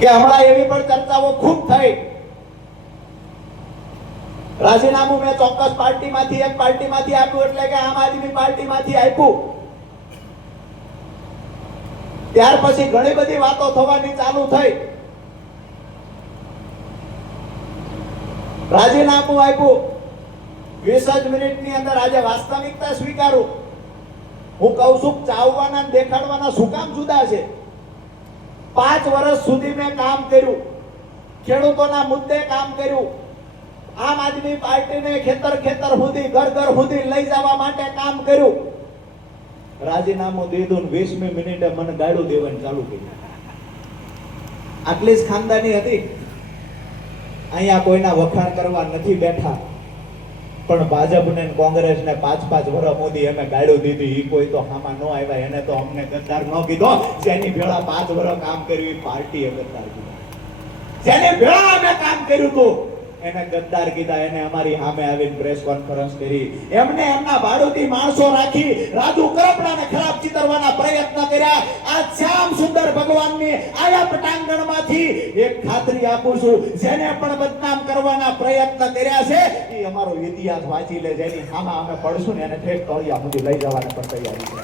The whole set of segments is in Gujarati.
કે હમણાં એવી પણ ચર્ચાઓ ખૂબ થઈ, રાજીનામું મેં ચોક્કસ પાર્ટીમાંથી એક પાર્ટીમાંથી આપ્યું એટલે કે આમ આદમી પાર્ટીમાંથી આપ્યું. ત્યાર પછી ઘણી બધી વાતો થવાની ચાલુ થઈ. રાજીનામું આપ્યું, 20 જ મિનિટની અંદર આજે વાસ્તવિકતા સ્વીકારું. હું કહું છું ચાવવાના દેખાડવાના શું કામ જુદા છે? 5 વર્ષ સુધી મેં કામ કર્યું, ખેડૂતોના મુદ્દે કામ કર્યું, આમ આદમી પાર્ટીને ખેતર ખેતર સુધી ઘર ઘર સુધી લઈ જવા માટે કામ કર્યું. રાજીનામું દીધું, 20મી મિનિટે મને ગાળું દેવાની ચાલુ કરી. આટલી જ ખાનદાની હતી. અહીંયા કોઈના વખાણ કરવા નથી બેઠા, પણ ભાજપને કોંગ્રેસને 5-5 વર્ષ મોદી અમે ગાળું દીધી. ઈ કોઈ તો હામાં ન આવ્યા, એને તો અમને ગદ્દાર ન કીધો. જેની ભેળા 5 વર્ષ કામ કર્યું એ પાર્ટીએ ગદ્દાર કીધા. જેની ભેળા અમે કામ કર્યું હતું એને ગદ્દાર કીધા. એને અમારી સામે આવીને પ્રેસ કોન્ફરન્સ કરી. એમને એમના ભાડુતી માણસો રાખી રાજુ કરપડાને ખરાબ ચિતરવાના પ્રયત્ન કર્યા. આ શ્યામ સુંદર ભગવાનની આયા પટાંગણમાંથી એક ખાતરી આપું છું, જેને પણ બદનામ કરવાના પ્રયત્ન કર્યા છે એ અમારો ઇતિહાસ વાંચી લે. જેની સામે અમે પડશું ને એને ઠેક તળિયા સુધી લઈ જવાને પણ તૈયારી છે.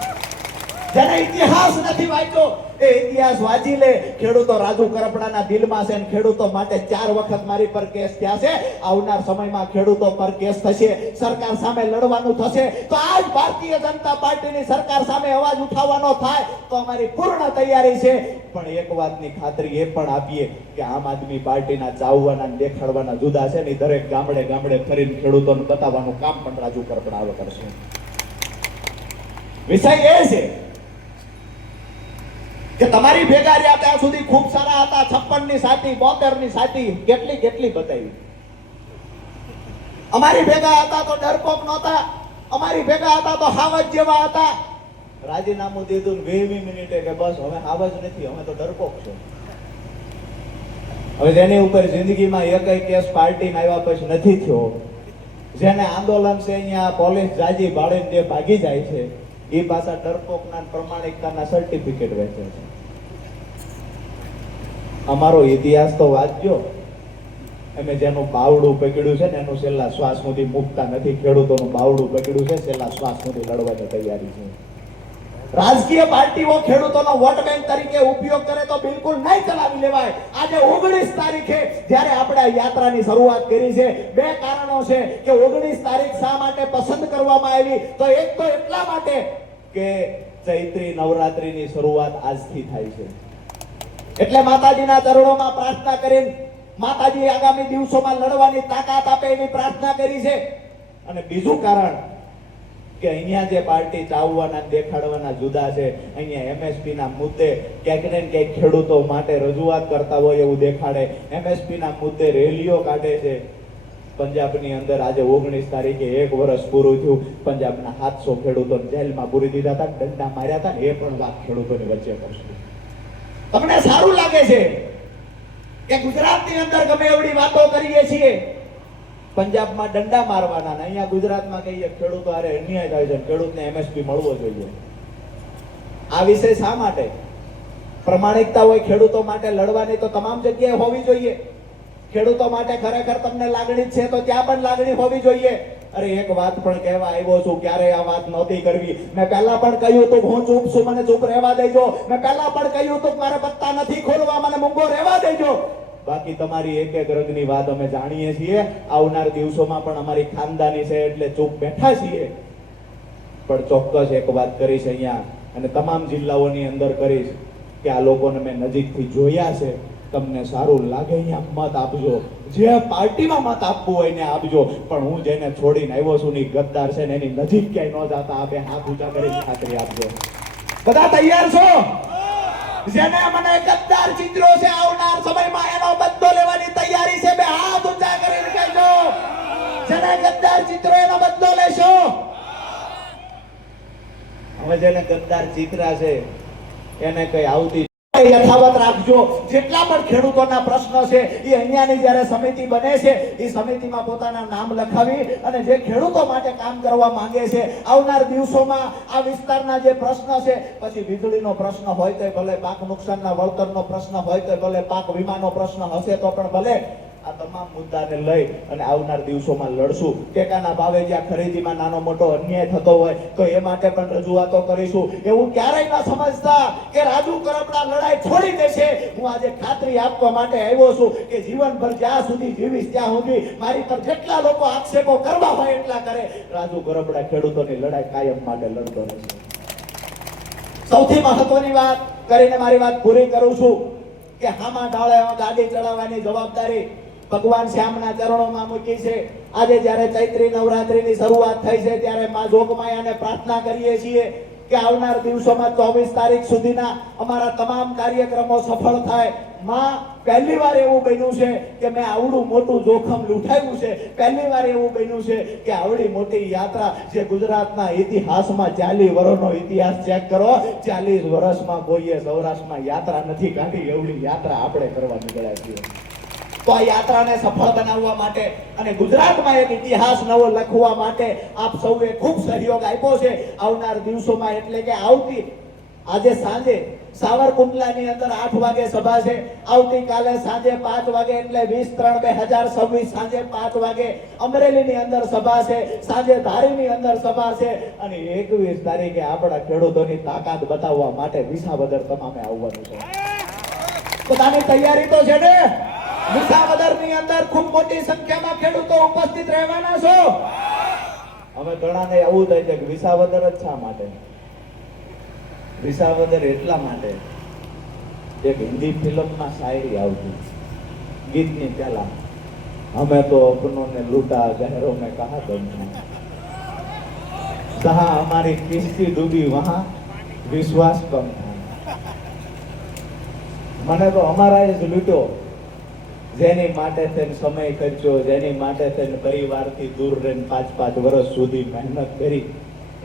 જેને ઇતિહાસ નથી વાંચ્યો એ ઇતિહાસ વાંચી લે. ખેડૂતો રાજુ કરપડાના દિલમાં છે અને ખેડૂતો માટે 4 વખત મારી પર કેસ થયા છે. આવનાર સમયમાં ખેડૂતો પર કેસ થશે, સરકાર સામે લડવાનું થશે. તો આજ ભારતીય જનતા પાર્ટીની સરકાર સામે અવાજ ઉઠાવવાનો થાય તો અમારી પૂર્ણ તૈયારી છે. પણ એક વાતની ખાતરી એ પણ આપીએ કે આમ આદમી પાર્ટીના ચાવવાના દેખાડવાના જુદા છે ને. દરેક ગામડે ગામડે ફરીને ખેડૂતોને બતાવવાનું કામ પણ રાજુ કરપડા આવે કરશે. વિષય એ છે કે તમારી ભેગા રહ્યા ત્યાં સુધી ખૂબ સારા હતા. 56 ની સાથી, 72 ની સાથી, કેટલી કેટલી બતાવી. અમારી ભેગા હતા તો ડરપોક નહોતા, અમારી ભેગા હતા તો હાવજ જેવા હતા. રાજીનામું દીધું 20મી મિનિટે કે બસ હવે હાવજ નથી, અમે તો ડરપોક છો. હવે જેની ઉપર જિંદગીમાં એકય કેસ પાર્ટીમાં આવ્યા પછી નથી થયો, જેને આંદોલન છે અહીંયા પોલીસ જાજી ભાળીને જે ભાગી જાય છે એ પાછા ડરપોકના પ્રમાણિકતાના સર્ટિફિકેટ વેચે છે. અમારો ઇતિહાસ તો વાંચજો. અમે જેનું બાવડું પકડ્યું છે ને એનું છેલ્લા શ્વાસ સુધી મુકતા નથી. ખેડૂતોનું બાવડું પકડ્યું છે, છેલ્લા શ્વાસ સુધી લડવાની તૈયારી છે. રાજકીય પાર્ટીઓ ખેડૂતોનો વોટ બેંક તરીકે ઉપયોગ કરે તો બિલકુલ નહીં ચલાવી લેવાય. આજે 19 તારીખે જ્યારે આપણે આ યાત્રાની શરૂઆત કરી છે, 2 કારણો છે કે 19 તારીખ શા માટે પસંદ કરવામાં આવી. તો એક તો એટલા માટે કે ચૈત્રી નવરાત્રીની શરૂઆત આજથી થાય છે. એટલે માતાજીના ચરણોમાં પ્રાર્થના કરીને માતાજી આગામી દિવસોમાં લડવાની તાકાત આપે એવી પ્રાર્થના કરી છે. અને બીજું કારણ કે અહીંયા જે પાર્ટી ચાવવાના દેખાડવાના જુદા છે, અહીંયા એમએસપી ના મુદ્દે ક્યાંક ને ક્યાંક ખેડૂતો માટે રજૂઆત કરતા હોય એવું દેખાડે. એમએસપી ના મુદ્દે રેલીઓ કાઢે છે. પંજાબની અંદર આજે 19 તારીખે 1 વર્ષ પૂરું થયું. પંજાબના 700 ખેડૂતોને જેલમાં પૂરી દીધા હતા, દંડા માર્યા હતા. એ પણ વાત ખેડૂતોની વચ્ચે કરશું. તમને સારું લાગે છે કે ગુજરાતની અંદર ગમે એવડી વાતો કરીએ છીએ, પંજાબમાં દંડા મારવાના, અહીંયા ગુજરાતમાં કહીએ ખેડૂતો હારે અન્યાય થાય છે, ખેડૂતને એમએસપી મળવો જોઈએ. આ વિષય શા માટે? પ્રમાણિકતા હોય ખેડૂતો માટે લડવાની તો તમામ જગ્યાએ હોવી જોઈએ. ખેડૂતો માટે ખરેખર તમને લાગણી છે તો ત્યાં પણ લાગણી હોવી જોઈએ. અરે એક વાત પણ કહેવા આવ્યો છું, ક્યારે આ વાત નહોતી કરવી. મેં પહેલા પણ કહ્યું હતું હું ચૂપ છું, મને ચૂપ રહેવા દેજો. મેં પહેલા પણ કહ્યું હતું મારે પત્તા નથી ખોલવા, મને મૂંગો રહેવા દેજો. બાકી તમારી એક એક રગની વાત અમે જાણીએ છીએ. આવનાર દિવસોમાં પણ અમારી ખાનદાની છે એટલે ચૂપ બેઠા છીએ. પણ ચોક્કસ એક વાત કરીશ અહીંયા અને તમામ જિલ્લાઓની અંદર કરીશ કે આ લોકોને મેં નજીકથી જોયા છે. તમને સારું લાગે અહીંયા મત આપજો, જે પાર્ટીમાં મત આપવું હોય ને આપજો. પણ હું જેને છોડીને આવ્યો છું ને ગદ્દાર છે ને એની નજીક ક્યાંય ન જાતા. આ બે હાથ ઊંચા કરીને ખાતરી આપજો. બધા તૈયાર છો? જેને મને ગદ્દાર ચિત્રો છે આવનાર સમયમાં એનો બદલો લેવાની તૈયારી છે. બે હાથ ઊંચા કરીને કહેજો જેને ગદ્દાર ચિત્રો એનો બદલો લેશો. હવે જેને ગદ્દાર ચિત્રા છે એને કઈ આવતી યથાવત રાખજો. જેટલા પણ ખેડૂતોના પ્રશ્ન છે એ અહીંયાની જ્યારે સમિતિ બને છે એ સમિતિમાં પોતાના નામ લખાવી અને જે ખેડૂતો માટે કામ કરવા માંગે છે આવનાર દિવસોમાં આ વિસ્તારના જે પ્રશ્ન છે, પછી વીજળીનો પ્રશ્ન હોય તો ભલે, પાક નુકસાનના વળતરનો પ્રશ્ન હોય તો ભલે, પાક વીમાનો પ્રશ્ન હશે તો પણ ભલે, આ તમામ મુદ્દાને લઈ અને આવનાર દિવસોમાં લડશું. ટેકાના ભાવે જ્યાં ખરીદીમાં નાનો મોટો અન્યાય થતો હોય તો એ માટે પણ રજૂઆતો કરીશું. એવું ક્યારેય ન સમજતા કે રાજુ કરપડા લડાઈ છોડી દેશે. હું આજે ખાતરી આપવા માટે આવ્યો છું કે જીવનભર જ્યાં સુધી જીવીશ ત્યાં સુધી મારી પર જેટલા લોકો આક્ષેપો કરવા હોય એટલા કરે, રાજુ કરપડા ખેડૂતોની લડાઈ કાયમ માટે લડતો રહેશે. સૌથી મહત્વની વાત કરીને મારી વાત પૂરી કરું છું કે હામા ઢાળે ગાડી ચલાવવાની જવાબદારી ભગવાન શ્યામના ચરણોમાં મૂકી છે. આજે જ્યારે ચૈત્રી નવરાત્રીની શરૂઆત થઈ છે ત્યારે માં જોગમાયાને પ્રાર્થના કરીએ છીએ કે આવનાર દિવસોમાં 24 તારીખ સુધીના અમારા તમામ કાર્યક્રમો સફળ થાય. માં, પહેલી વાર એવું બન્યું છે કે મેં આવડું મોટું જોખમ લૂંટાવ્યું છે. પહેલી વાર એવું બન્યું છે કે આવડી મોટી યાત્રા જે ગુજરાતના ઇતિહાસમાં 40 વર્ષનો ઇતિહાસ ચેક કરો, 40 વર્ષમાં કોઈએ સૌરાષ્ટ્રમાં યાત્રા નથી કાઢી, એવડી યાત્રા આપણે કરવા નીકળ્યા છીએ. તો આ યાત્રાને સફળ બનાવવા માટે અને ગુજરાતમાં એક ઇતિહાસ નવો લખવા માટે આપ સૌએ ખૂબ સહયોગ આપ્યો છે. આવનાર દિવસોમાં એટલે કે આજે સાંજે સાવરકુંડલાની અંદર 8 વાગે સભા છે. આવતીકાલે સાંજે 5 વાગે એટલે 20/3/2026 સાંજે 5 વાગે અમરેલીની અંદર સભા છે. સાંજે ધારીની અંદર સભા છે અને 21 તારીખે આપણા ખેડૂતોની તાકાત બતાવવા માટે વિસાવદર તમામે આવવાનું છે. પોતાની તૈયારી તો છે ને? વિસાવદરની અંદર ખૂબ મોટી સંખ્યામાં ખેડૂતો ઉપસ્થિત રહેવાના છો. અમે ઘણાને એવું થાય છે કે વિસાવદર જ શા માટે? વિસાવદર એટલા માટે, એક હિન્દી ફિલ્મમાં શાયરી આવતી ગીતની પહેલા, હમે તો અપનોને લૂટા ગહેરો મેં કહા દમ જહાં હમારી કિસ્તી ડૂબી વહાં વિશ્વાસ કમ થાય. મને તો અમારા જ લૂટ્યો, જેની માટે તેને સમય ખર્ચ્યો, જેની માટે તેને પરિવારથી દૂર રહીને 5-5 વર્ષ સુધી મહેનત કરી,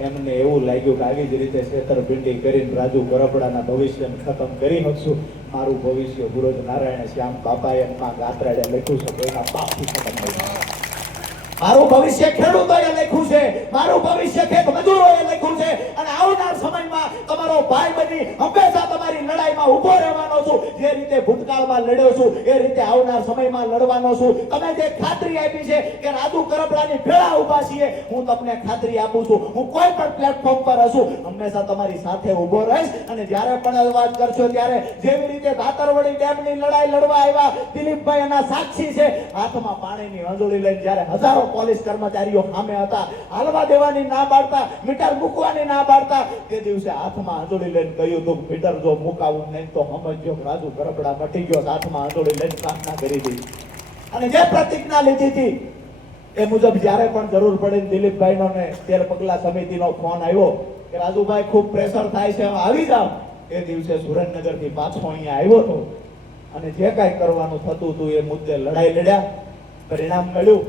એમને એવું લાગ્યું કે આવી જ રીતે છેતરપિંડી કરીને રાજુ કરપડાના ભવિષ્યને ખતમ કરી શકશું. મારું ભવિષ્ય ગુરુજ નારાયણ શ્યામ બાપાએ માં ગાત્રાડે લખ્યું છે, કોઈના પાપથી ખતમ નહીં. મારું ભવિષ્ય ખેડૂતોએ લખ્યું છે, મારું ભવિષ્ય ખેત મજૂરોએ લખ્યું છે અને આવનાર સમયમાં તમારો ભાઈ બની હંમેશા તમારી લડાઈમાં ઊભો રહેવાનો છું. જે રીતે ભૂતકાળમાં લડ્યો છું એ રીતે આવનાર સમયમાં લડવાનો છું. તમે જે ખાતરી આપી છે કે રાજુ કરપડાની ભેળા ઊભા છીએ, હું તમને ખાતરી આપું છું, હું કોઈ પણ પ્લેટફોર્મ પર હશું હંમેશા તમારી સાથે ઊભો રહીશ. અને જ્યારે પણ અવાજ કરશો ત્યારે જેવી રીતે ધાતરવડી ડેમની લડાઈ લડવા આવ્યા દિલીપભાઈ એના સાક્ષી છે, હાથમાં પાણીની હંજોળી લઈને જ્યારે હજારો પોલીસ કર્મચારીઓ સામે હતા, હાલવા દેવાની ના પાડતા, મીટર મૂકવાની ના પાડતા, તે દિવસે હાથમાં હંજોળી લઈને કહ્યું હતું મીટર જો મુકાવું નહીં તો સમજો રાજુ કરપડા મટી ગયો. હાથમાં હંજોળી લઈને પ્રાર્થના કરી હતી અને જે પ્રતિજ્ઞા લીધી હતી એ મુજબ જ્યારે પણ જરૂર પડે દિલીપભાઈનો ને 13 પગલા સમિતિનો ફોન આવ્યો કે રાજુભાઈ ખૂબ પ્રેશર થાય છે, આવી જાવ. એ દિવસે સુરેન્દ્રનગરથી પાછો અહીંયા આવ્યો હતો અને જે કાંઈ કરવાનું થતું હતું એ મુદ્દે લડાઈ લડ્યા. પરિણામ મળ્યું.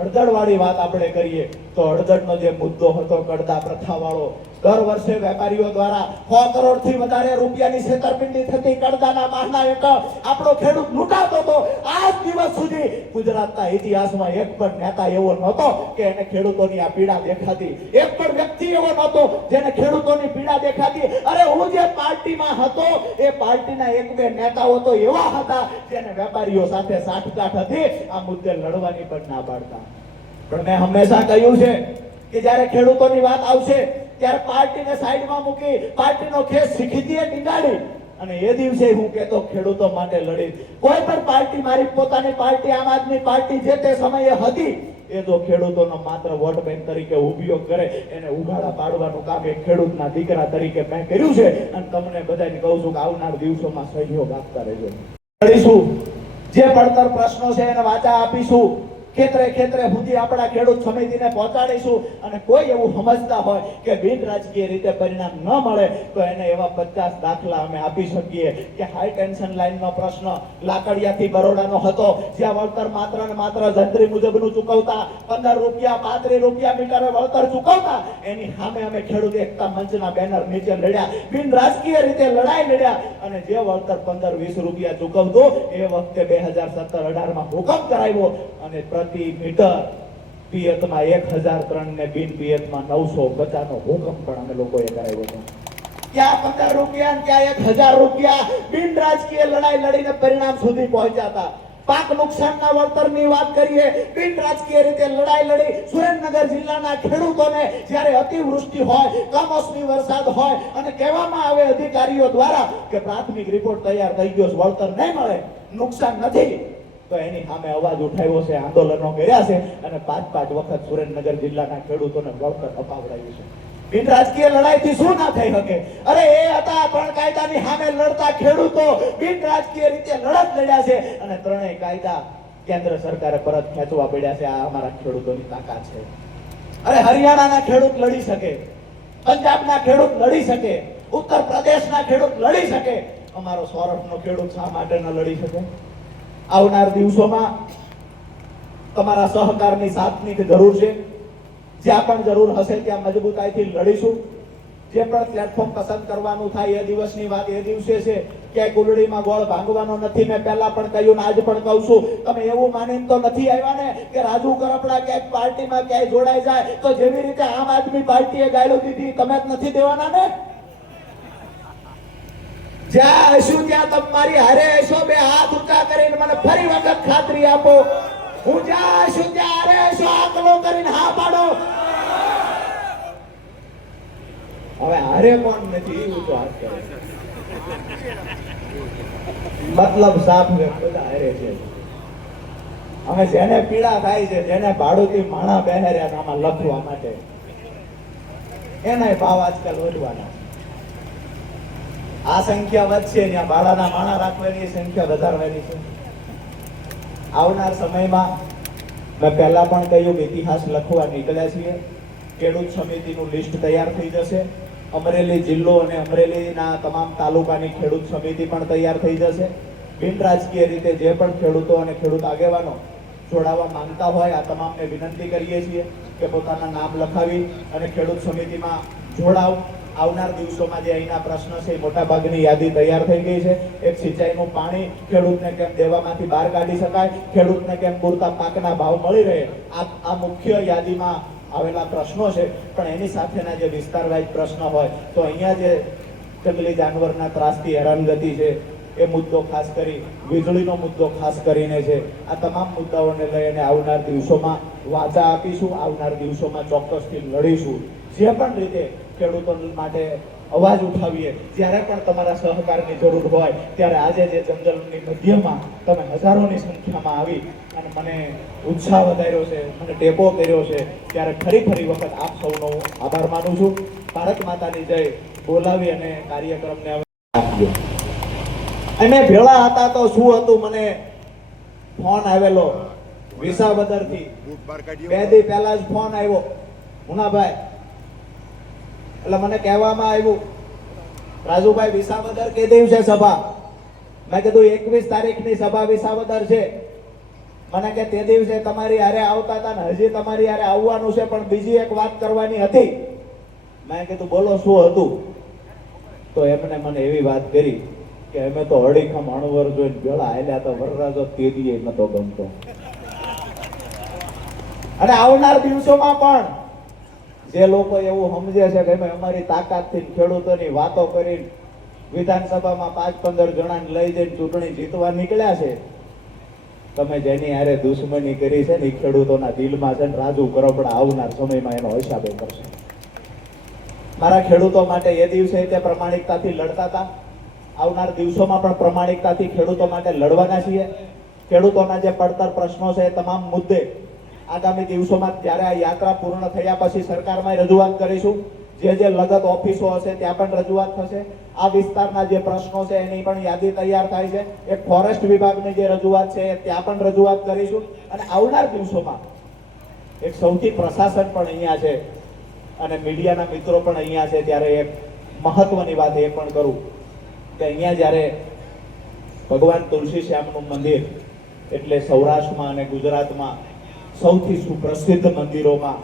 અડધડવાળી વાત આપણે કરીએ તો અડધડનો જે મુદ્દો હતો કડદા પ્રથા વાળો, દર વર્ષે વેપારીઓ દ્વારા 100 કરોડથી વધારે રૂપિયાની છેતરપિંડી થતી કડદાના બહાના હેઠળ આપણો ખેડૂત લૂંટાતો હતો. આજ દિવસ સુધી ગુજરાતના ઇતિહાસમાં એક પણ નેતા એવો નહોતો કે એને ખેડૂતોની આ પીડા દેખાતી, એક પણ વ્યક્તિ એવો નહોતો જેને ખેડૂતોની પીડા દેખાતી. અરે હું જે પાર્ટીમાં હતો એ પાર્ટીના 1-2 નેતાઓ તો એવા હતા જેને વેપારીઓ સાથે સાઠગાંઠ હતી, આ મુદ્દે લડવાની પણ ના પાડતા. પણ મેં હંમેશા કહ્યું છે કે જ્યારે ખેડૂતોની વાત આવશે ત્યારે પાર્ટીને સાઈડમાં મૂકી પાર્ટીનો ખેસ શીખીતીએ ટીંગાડી અને એ દિવસે હું કહેતો ખેડૂતો માટે લડી. કોઈ પણ પાર્ટી, મારી પોતાની પાર્ટી આમ આદમી પાર્ટી જે તે સમયે હતી, એ જો ખેડૂતોનો માત્ર વોટ બેંક તરીકે ઉપયોગ કરે, એને ઉઘાડા પાડવાનું કામ એક ખેડૂતના દીકરા તરીકે મેં કર્યું છે અને તમને બધાને કહું છું કે આવનાર દિવસોમાં સહયોગ આપતા રહેજો. લડીશું. જે પડતર પ્રશ્નો છે એને વાચા આપીશું. ખેતરે ખેતરે સુધી આપણા ખેડૂત સમિતિને પહોંચાડીશું અને કોઈ એવું સમજતા હોય કે બિન રાજકીય રીતે પરિણામ ન મળે તો એને એવા 50 દાખલા અમે આપી શકીએ કે હાઈ ટેન્શન લાઈનનો પ્રશ્ન લાકડિયાથી બરોડાનો હતો, જ્યાં વળતર માત્ર ને માત્ર જંત્રી મુજબનું ચૂકવતા, 15 રૂપિયા 35 રૂપિયા મીટરે વળતર ચૂકવતા, એની સામે અમે ખેડૂત એકતા મંચના બેનર નીચે લડ્યા, બિન રાજકીય રીતે લડાઈ લડ્યા અને જે વળતર 15-20 રૂપિયા ચૂકવતું એ વખતે 2017-18 માં હુકમ કરાવ્યો અને પ્રતિ મીટર પિયતમાં 1003 ને બિન પિયતમાં 950 નો હુકમ પણ અમે લોકોએ કરાવ્યો હતો. ક્યાં 15 રૂપિયા ને ક્યાં 1000 રૂપિયા બિન રાજકીય લડાઈ લડીને પરિણામ સુધી પહોંચ્યા હતા. પાક નુકસાનના વળતરની વાત કરીએ, બિન રાજકીય રીતે લડાઈ લડી સુરેન્દ્રનગર જિલ્લાના ખેડૂતોને જ્યારે અતિવૃષ્ટિ હોય, કમોસમી વરસાદ હોય અને કહેવામાં આવે અધિકારીઓ દ્વારા કે પ્રાથમિક રિપોર્ટ તૈયાર થઈ ગયો, વળતર નહીં મળે, નુકસાન નથી, તો એની સામે અવાજ ઉઠાવ્યો છે, આંદોલનો કર્યા છે અને 5-5 વખત સુરેન્દ્રનગર જિલ્લાના ખેડૂતોને વળતર અપાવડાવ્યું છે. બિન રાજકીય લડાઈથી શું ના થઈ શકે? અરે એ હતા 3 કાયદાની સામે લડતા ખેડૂતો, બિન રાજકીય રીતે લડત લડ્યા છે અને 3 કાયદા કેન્દ્ર સરકારે પરત ખેંચવા પડ્યા છે. આ અમારા ખેડૂતોની તાકાત છે. અરે હરિયાણાના ખેડૂત લડી શકે, પંજાબના ખેડૂત લડી શકે, ઉત્તર પ્રદેશના ખેડૂત લડી શકે, અમારો સૌરાષ્ટ્રનો ખેડૂત શા માટે ન લડી શકે? આવનાર દિવસોમાં તમારા સહકારની સાથની જરૂર છે. જ્યાં પણ જરૂર હશે ત્યાં મજબૂતાઈથી લડીશું. જે પણ પ્લેટફોર્મ પસંદ કરવાનું થાય એ દિવસની વાત એ દિવસે છે. ક્યાંય કુલડીમાં ગોળ ભાંગવાનો નથી. મેં પહેલા પણ કહ્યું ને આજ પણ કહું છું, તમે એવું માનીને તો નથી આવ્યા ને કે રાજુ કરપડા ક્યાંક પાર્ટીમાં ક્યાંય જોડાઈ જાય તો જેવી રીતે આમ આદમી પાર્ટીએ ગાળ્યું દીધી તમે જ નથી દેવાના ને? જ્યાં હશું ત્યાં તમારી હારે હશો. 2 હાથ ઊંચા કરીને મને ફરી વખત ખાતરી આપો, હું જ્યાં હશું ત્યાં હારે હશો. આકલો કરીને હા પાડો. હવે હારે કોણ નથી ઊંચો હાથ કરે, મતલબ સાફ છે, બધા હારે છે. હવે જેને પીડા થાય છે, જેને ભાડુથી માણા બેહર્યા આમાં લખવા માટે, એના ભાવ આજકાલ વધવાના. આ સંખ્યા વધશે, ત્યાં ભાડાના માણા રાખવાની સંખ્યા વધારવાની છે. આવનાર સમયમાં મેં પહેલા પણ કહ્યું કે ઇતિહાસ લખવા નીકળ્યા છીએ. ખેડૂત સમિતિનું લિસ્ટ તૈયાર થઈ જશે. અમરેલી જિલ્લો અને અમરેલીના તમામ તાલુકાની ખેડૂત સમિતિ પણ તૈયાર થઈ જશે. બિન રાજકીય રીતે જે પણ ખેડૂતો અને ખેડૂત આગેવાનો જોડાવા માંગતા હોય આ તમામને વિનંતી કરીએ છીએ કે પોતાના નામ લખાવી અને ખેડૂત સમિતિમાં જોડાવ. આવનાર દિવસોમાં જે અહીંના પ્રશ્ન છે મોટા ભાગની યાદી તૈયાર થઈ ગઈ છે. એક સિંચાઈનું પાણી ખેડૂતને કેમ દેવામાંથી બહાર કાઢી શકાય, ખેડૂતને કેમ પૂરતા પાકના ભાવ મળી રહે, આ મુખ્ય યાદીમાં આવેલા પ્રશ્નો છે. પણ એની સાથેના જે વિસ્તારવાઇઝ પ્રશ્ન હોય તો અહીંયા જે જંગલી જાનવરના ત્રાસથી હેરાનગતિ છે એ મુદ્દો ખાસ કરી, વીજળીનો મુદ્દો ખાસ કરીને છે. આ તમામ મુદ્દાઓને લઈને આવનાર દિવસોમાં વાચા આપીશું. આવનાર દિવસોમાં ચોક્કસથી લડીશું. જે પણ રીતે ખેડૂતો માટે અવાજ ઉઠાવીએ. જ્યારે પણ તમારા સહકારની જરૂર હોય ત્યારે આજે જે જંગલની મધ્યમાં તમે હજારોની સંખ્યામાં આવી અને મને ઉત્સાહ વધાર્યો છે, મને ટેકો કર્યો છે, ત્યારે ફરી વખત આપ સૌનો આભાર માનું છું. ભારત માતાની જય બોલાવી અને કાર્યક્રમને આપ્યો. અમે ભેળા હતા તો શું હતું, મને ફોન આવેલો વિસાવદરથી. 2 દી પહેલા જ ફોન આવ્યો, મુનાભાઈ. એટલે મને કહેવામાં આવ્યું, રાજુભાઈ વિસાવદર કે દિવસે સભા? મેં કીધું 21 તારીખની સભા વિસાવદર છે. મને કે તે દિવસે તમારી હારે આવતા હતા ને હજી તમારી હારે આવવાનું છે, પણ બીજી એક વાત કરવાની હતી. મેં કીધું બોલો શું હતું? તો એમને મને એવી વાત કરી કે અમે તો અડીખમ અણવર જોઈને ભેળા આલ્યા તો વરરાજો તેદીએ નતો ગમતો. અને આવનાર દિવસોમાં પણ જે લોકો એવું સમજે છે કે અમે અમારી તાકાતથી ખેડૂતોની વાતો કરીને વિધાનસભામાં 5-15 જણાને લઈ જઈને ચૂંટણી જીતવા નીકળ્યા છે, તમે જેની હારે દુશ્મની કરી છે ને એ ખેડૂતોના દિલમાં છે ને રાજુ કરપડા આવનાર સમયમાં એનો હિસાબ કરશે. મારા ખેડૂતો માટે એ દિવસે તે પ્રમાણિકતાથી લડતા હતા. આવનાર દિવસોમાં પણ પ્રમાણિકતાથી ખેડૂતો માટે લડવાના છીએ. ખેડૂતોના જે પડતર પ્રશ્નો છે એ તમામ મુદ્દે આગામી દિવસોમાં જ્યારે આ યાત્રા પૂર્ણ થયા પછી સરકારમાં રજૂઆત કરીશું. જે લગત ઓફિસો હશે ત્યાં પણ રજૂઆત થશે. આ વિસ્તારના જે પ્રશ્નો છે એની પણ યાદી તૈયાર થાય છે. એક ફોરેસ્ટ વિભાગની જે રજૂઆત છે ત્યાં પણ રજૂઆત કરીશું. અને આવનાર દિવસોમાં એક સૌથી પ્રશાસન પણ અહીંયા છે અને મીડિયાના મિત્રો પણ અહીંયા છે, ત્યારે એક મહત્વની વાત એ પણ કરું કે અહીંયા જ્યારે ભગવાન તુલસી શ્યામનું મંદિર એટલે સૌરાષ્ટ્રમાં અને ગુજરાતમાં સૌથી સુપ્રસિદ્ધ મંદિરોમાં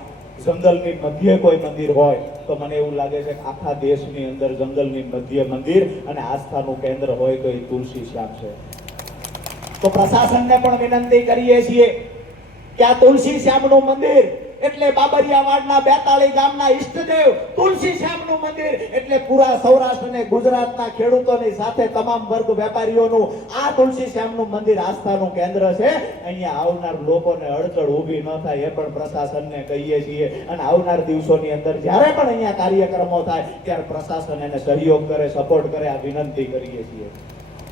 જંગલની મધ્ય કોઈ મંદિર હોય તો મને એવું લાગે છે કે આખા દેશની અંદર જંગલની મધ્ય મંદિર અને આસ્થાનું કેન્દ્ર હોય તો એ તુલસી શ્યામ છે. તો પ્રશાસનને પણ વિનંતી કરીએ છીએ કે આ તુલસી શ્યામનું મંદિર એટલે બાબરિયાવાડના 42 ગામના ઈષ્ટદેવ તુલસી શ્યામનું મંદિર એટલે પૂરા સૌરાષ્ટ્ર અને ગુજરાતના ખેડૂતોની સાથે તમામ વર્ગ વેપારીઓનું આ તુલસી શ્યામનું મંદિર આસ્થાનું કેન્દ્ર છે. અહીંયા આવનાર લોકોને અડચણ ઊભી ન થાય એ પણ પ્રશાસનને કહીએ છીએ. અને આવનાર દિવસોની અંદર જ્યારે પણ અહીંયા કાર્યક્રમો થાય ત્યારે પ્રશાસન એને સહયોગ કરે, સપોર્ટ કરે, આ વિનંતી કરીએ છીએ.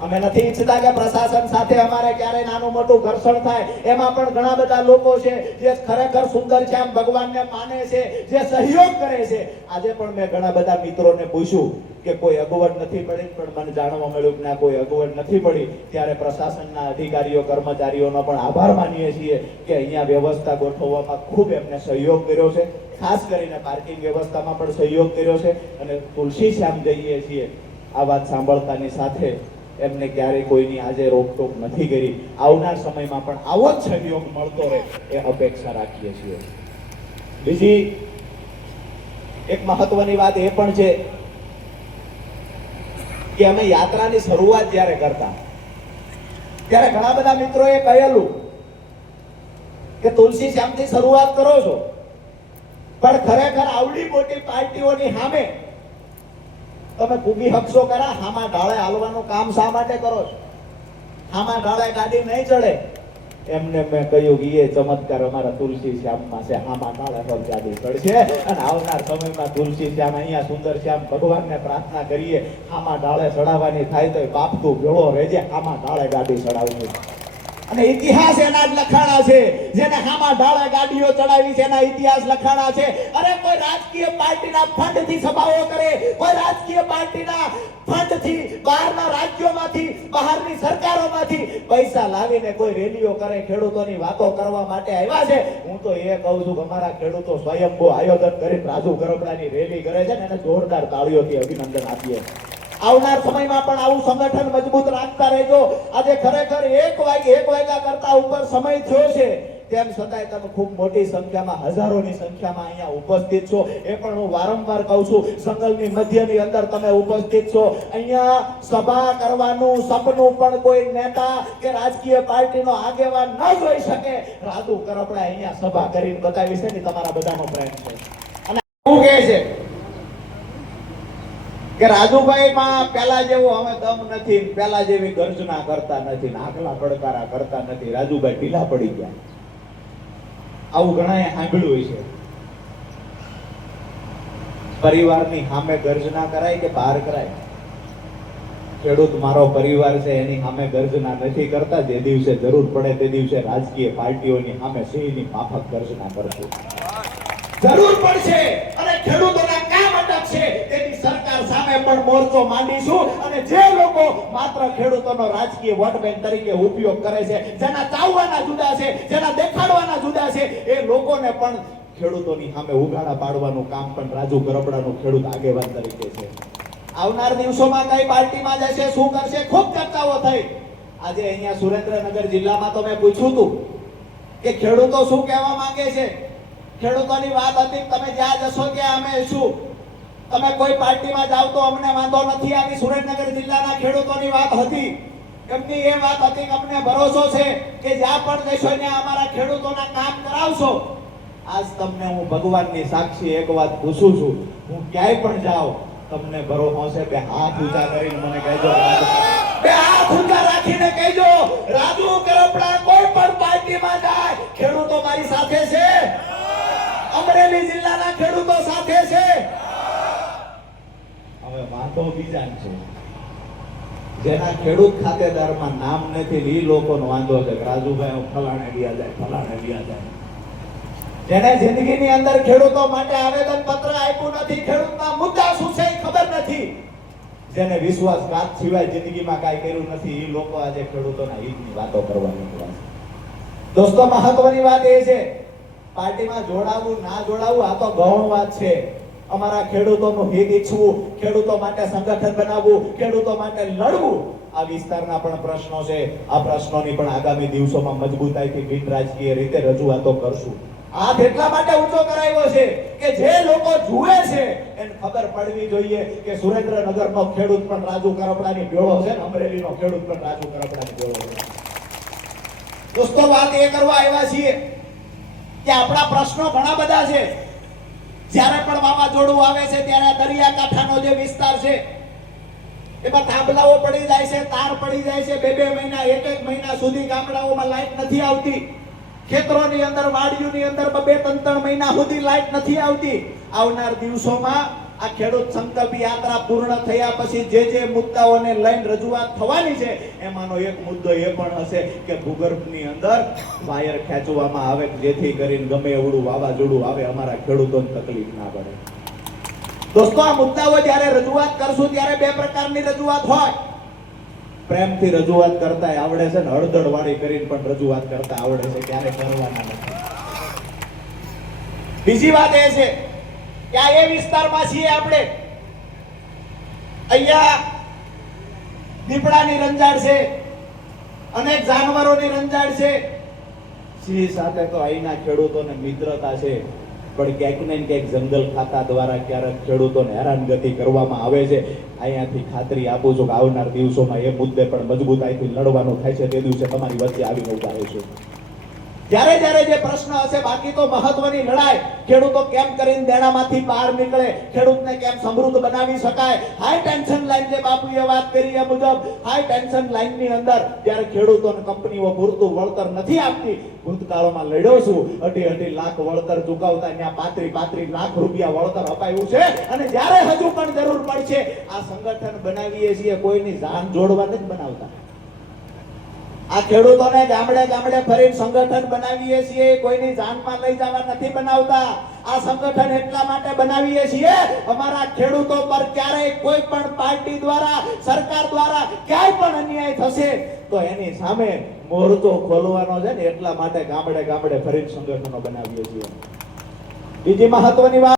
અમે નથી ઈચ્છતા કે પ્રશાસન સાથે અમારે ક્યારેય નાનું મોટું ઘર્ષણ થાય. એમાં પણ ઘણા બધા લોકો છે જે ખરેખર સુંદર શ્યામ ભગવાનને માને છે, જે સહયોગ કરે છે. આજે પણ મેં ઘણા બધા મિત્રોને પૂછ્યું કે કોઈ અગવડ નથી પડી, પણ મને જાણવા મળ્યું કે ના, કોઈ અગવડ નથી પડી. ત્યારે પ્રશાસનના અધિકારીઓ કર્મચારીઓનો પણ આભાર માનીએ છીએ કે અહીંયા વ્યવસ્થા ગોઠવવામાં ખૂબ એમને સહયોગ કર્યો છે. ખાસ કરીને પાર્કિંગ વ્યવસ્થામાં પણ સહયોગ કર્યો છે. અને તુલસી શ્યામ જઈએ છીએ આ વાત સાંભળતાની સાથે એમને ક્યારેય કોઈની આજે રોકટોક નથી કરી. આવનાર સમયમાં પણ આવો જ સહયોગ મળતો રહે એ અપેક્ષા રાખીએ છીએ. બીજી એક મહત્વની વાત એ પણ છે કે અમે યાત્રાની શરૂઆત જ્યારે કરતા ત્યારે ઘણા બધા મિત્રોએ કહેલું કે તુલસી શ્યામથી શરૂઆત કરો છો, પણ ખરેખર આવડી મોટી પાર્ટીઓની સામે તમે પૂગી હકશો ખરા? હામા ઢાળે હાલવાનું કામ શા માટે કરો છો? હામા ઢાળે ગાડી નહીં ચડે. એમને મેં કહ્યું કે એ ચમત્કાર અમારા તુલસી શ્યામમાં છે. હામા ઢાળે પર ગાડી ચડશે. અને આવનાર સમયમાં તુલસી શ્યામ અહીંયા સુંદર શ્યામ ભગવાનને પ્રાર્થના કરીએ, હામા ઢાળે ચડાવવાની થાય તો બાપ તું ભેળો રહેજે, હામા ઢાળે ગાડી ચડાવજો. અને ઇતિહાસ એના જ લખાણા છે. જેને હામા ઢાળે ગાડીઓ ચડાવી છે એના ઇતિહાસ લખાણા છે. અરે કોઈ રાજકીય પાર્ટીના ફંડથી સભાઓ કરે, કોઈ રાજકીય પાર્ટીના ફંડથી બહારના રાજ્યોમાંથી, બહારની સરકારોમાંથી પૈસા લાવીને કોઈ રેલીઓ કરે, ખેડૂતોની વાતો કરવા માટે આવ્યા છે. હું તો એ કહું છું કે અમારા ખેડૂતો સ્વયંભૂ આયોજન કરીને રાજુ ગરબડાની રેલી કરે છે ને એને જોરદાર તાળીઓથી અભિનંદન આપીએ. આવનાર સમયમાં પણ આવું સંગઠન મજબૂત રાખતા રહેજો. આજે ખરેખર 1 વાગ્યા કરતા ઉપર સમય થયો છે, તેમ છતાંય તમે ખૂબ મોટી સંખ્યામાં, હજારોની સંખ્યામાં અહીંયા ઉપસ્થિત છો. એ પણ હું વારંવાર કહું છું, જંગલની મધ્યની અંદર તમે ઉપસ્થિત છો. અહીંયા સભા કરવાનું સપનું પણ કોઈ નેતા કે રાજકીય પાર્ટીનો આગેવાન ન જોઈ શકે. રાજુ કરપડા અહીંયા સભા કરીને બતાવી છે ને તમારા બધાનો પ્રેમ છે. અને શું કહે છે કે રાજુભાઈ માં પેલા જેવો હવે દમ નથી, પેલા જેવી ગર્જના કરતા નથી, આકલા પડકારા કરતા નથી. રાજુભાઈ ઢીલા પડી ગયા. આવું ઘણાએ સાંભળ્યું છે. પરિવારની સામે ગર્જના કરાય કે બહાર કરાય? ખેડૂત મારો પરિવાર છે એની સામે ગર્જના નથી કરતા. જે દિવસે જરૂર પડે તે દિવસે રાજકીય પાર્ટીઓની સામે સિંહની માફક ગર્જના કરશું. જરૂર પડશે અને ખેડૂતોના કામ અટકશે તેની સરકાર સામે પણ મોરચો માંડીશું. અને જે લોકો માત્ર ખેડૂતોનો રાજકીય વોટ બેંક તરીકે ઉપયોગ કરે છે, જેના ચાવવાના જુદા છે, જેના દેખાડવાના જુદા છે, એ લોકોને પણ ખેડૂતોની સામે ઉઘાડા પાડવાનું કામ પણ રાજુ ગરબડાનું ખેડૂત આગેવાન તરીકે છે. આવનાર દિવસોમાં કઈ પાર્ટીમાં જશે, શું કરશે, ખૂબ ચર્ચાઓ થઈ. આજે અહીંયા સુરેન્દ્રનગર જિલ્લામાં તો મેં પૂછ્યું હતું કે ખેડૂતો શું કહેવા માંગે છે. ખેડૂતોની વાત હતી તમે જ્યાં જશો ત્યાં અમે શું, તમે કોઈ પાર્ટીમાં જાવ તો અમને વાંધો નથી. આવી સુરેન્દ્રનગર જિલ્લાના ખેડૂતોની વાત હતી. એમની એ વાત હતી કે અમને ભરોસો છે કે જ્યાં પણ જશો ત્યાં અમારા ખેડૂતોના કામ કરાવશો. આજ તમને હું ભગવાનની સાક્ષી એક વાત પૂછું છું, હું ક્યાંય પણ જાઉં તમને ભરોસો છે કે હાથ ઊંચા કરીને મને કહેજો, બે હાથ ઊંચા રાખીને કહેજો રાજુ કરપડા કોઈ પણ પાર્ટીમાં જાય ખેડૂતો મારી સાથે છે. અમરેલી જિલ્લાના ખેડૂતો સાથે છે. હવે વાતો બીજા છે, જેના ખેડૂત ખાતેદારમાં નામ નથી એ લોકોનો વાંધો છે કે રાજુભાઈ ફલાણે વ્યા જાય, ફલાણે વ્યા જાય. જેને જિંદગીની અંદર ખેડૂતો માટે આવેદન પત્ર આપ્યું નથી, ખેડૂતના મુદ્દા શું છે એ ખબર નથી, જેને વિશ્વાસઘાત સિવાય જિંદગીમાં કાંઈ કર્યું નથી, એ લોકો આજે ખેડૂતોના હિતની વાતો કરવા નીકળ્યા છે. દોસ્તો, મહત્વની વાત એ છે, પાર્ટીમાં જોડાવું ના જોડાવું આ તો ગૌણ વાત છે. અમારા ખેડૂતોનું હિત ઈચ્છવું, ખેડૂતો માટે સંગઠન બનાવવું, ખેડૂતો માટે લડવું, આ વિસ્તારના પણ પ્રશ્નો છે. આ પ્રશ્નોની પણ આગામી દિવસોમાં મજબૂતાઈથી બિન રાજકીય રીતે રજૂઆતો કરશું. હાથ એટલા માટે ઊંચો કરાયો છે કે જે લોકો જુએ છે એને ખબર પડવી જોઈએ કે સુરેન્દ્રનગરનો ખેડૂત પણ રાજુ કરપડાની ભેળો છે, અમરેલીનો ખેડૂત પણ રાજુ કરપડાની ભેળો છે. દોસ્તો, વાત એ કરવા આવ્યા છીએ કે આપણા પ્રશ્નો ઘણા બધા છે. જ્યારે પણ વાવાઝોડું આવે છે ત્યારે દરિયાકાંઠાનો જે વિસ્તાર છે એમાં થાંભલાઓ પડી જાય છે, તાર પડી જાય છે, 2-2 મહિના 1-1 મહિના સુધી ગામડાઓમાં લાઈટ નથી આવતી. ખેતરોની અંદર, વાડીઓની અંદર 2-3 મહિના સુધી લાઈટ નથી આવતી. આવનાર દિવસોમાં આ ખેડૂત સંકલ્પ યાત્રા પૂર્ણ થયા પછી જે મુદ્દાઓને લઈને રજૂઆત થવાની છે એમાંનો એક મુદ્દો એ પણ હશે કે ભૂગર્ભની અંદર વાયર ખેંચવામાં આવે, જેથી કરીને ગમે એવડું વાવાઝોડું આવે અમારા ખેડૂતોને તકલીફ ના પડે. દોસ્તો, આ મુદ્દાઓ જ્યારે રજૂઆત કરશું ત્યારે 2 પ્રકારની રજૂઆત હોય. પ્રેમથી રજૂઆત કરતા આવડે છે ને હળદળ વાળી કરીને પણ રજૂઆત કરતા આવડે છે, ક્યારે કરવાના નથી. બીજી વાત એ છે કે આ એ વિસ્તારમાં છીએ આપણે, અહીંયા દીપડાની રંજાડ છે, અનેક જાનવરોની રંજાડ છે. સિંહ સાથે તો અહીંના ખેડૂતોને મિત્રતા છે, પણ ક્યાંક ને ક્યાંક જંગલ ખાતા દ્વારા ક્યારેક ખેડૂતોને હેરાનગતિ કરવામાં આવે છે. અહીંયાથી ખાતરી આપું છું કે આવનાર દિવસોમાં એ મુદ્દે પણ મજબૂતાઈથી લડવાનું થાય છે. તે દિવસે તમારી વચ્ચે આવીને ઉભા રહીશું. જ્યારે જે પ્રશ્ન હશે, બાકી તો મહત્વની લડાઈ ખેડૂતો કેમ કરીને દેણામાંથી બહાર નીકળે, ખેડૂતને કેમ સમૃદ્ધ બનાવી શકાય. હાઈ ટેન્શન લાઈન, જે બાપુએ વાત કરી એ મુજબ હાઈ ટેન્શન લાઈનની અંદર જ્યારે ખેડૂતોને કંપનીઓ પૂરતું વળતર નથી આપતી, ભૂતકાળમાં લડ્યો છું, 2.5 લાખ વળતર ચૂકવતા ત્યાં 35 લાખ રૂપિયા વળતર અપાયું છે. અને જ્યારે હજુ પણ જરૂર પડશે આ સંગઠન બનાવીએ છીએ, કોઈની જાન જોડવા નથી બનાવતા. આ ખેડૂતોને ગામડે ફરીને સંગઠન બનાવીએ છીએ, કોઈની જાનમાં લઈ જવા નથી બનાવતા. આ સંગઠન એટલા માટે બનાવીએ છીએ અમારા ખેડૂતો પર ક્યારેય કોઈ પણ પાર્ટી દ્વારા, સરકાર દ્વારા ક્યાંય પણ અન્યાય થશે તો એની સામે મોરચો ખોલવાનો છે ને, એટલા માટે ગામડે ફરીને સંગઠનો બનાવીએ છીએ. બીજી મહત્વની વાત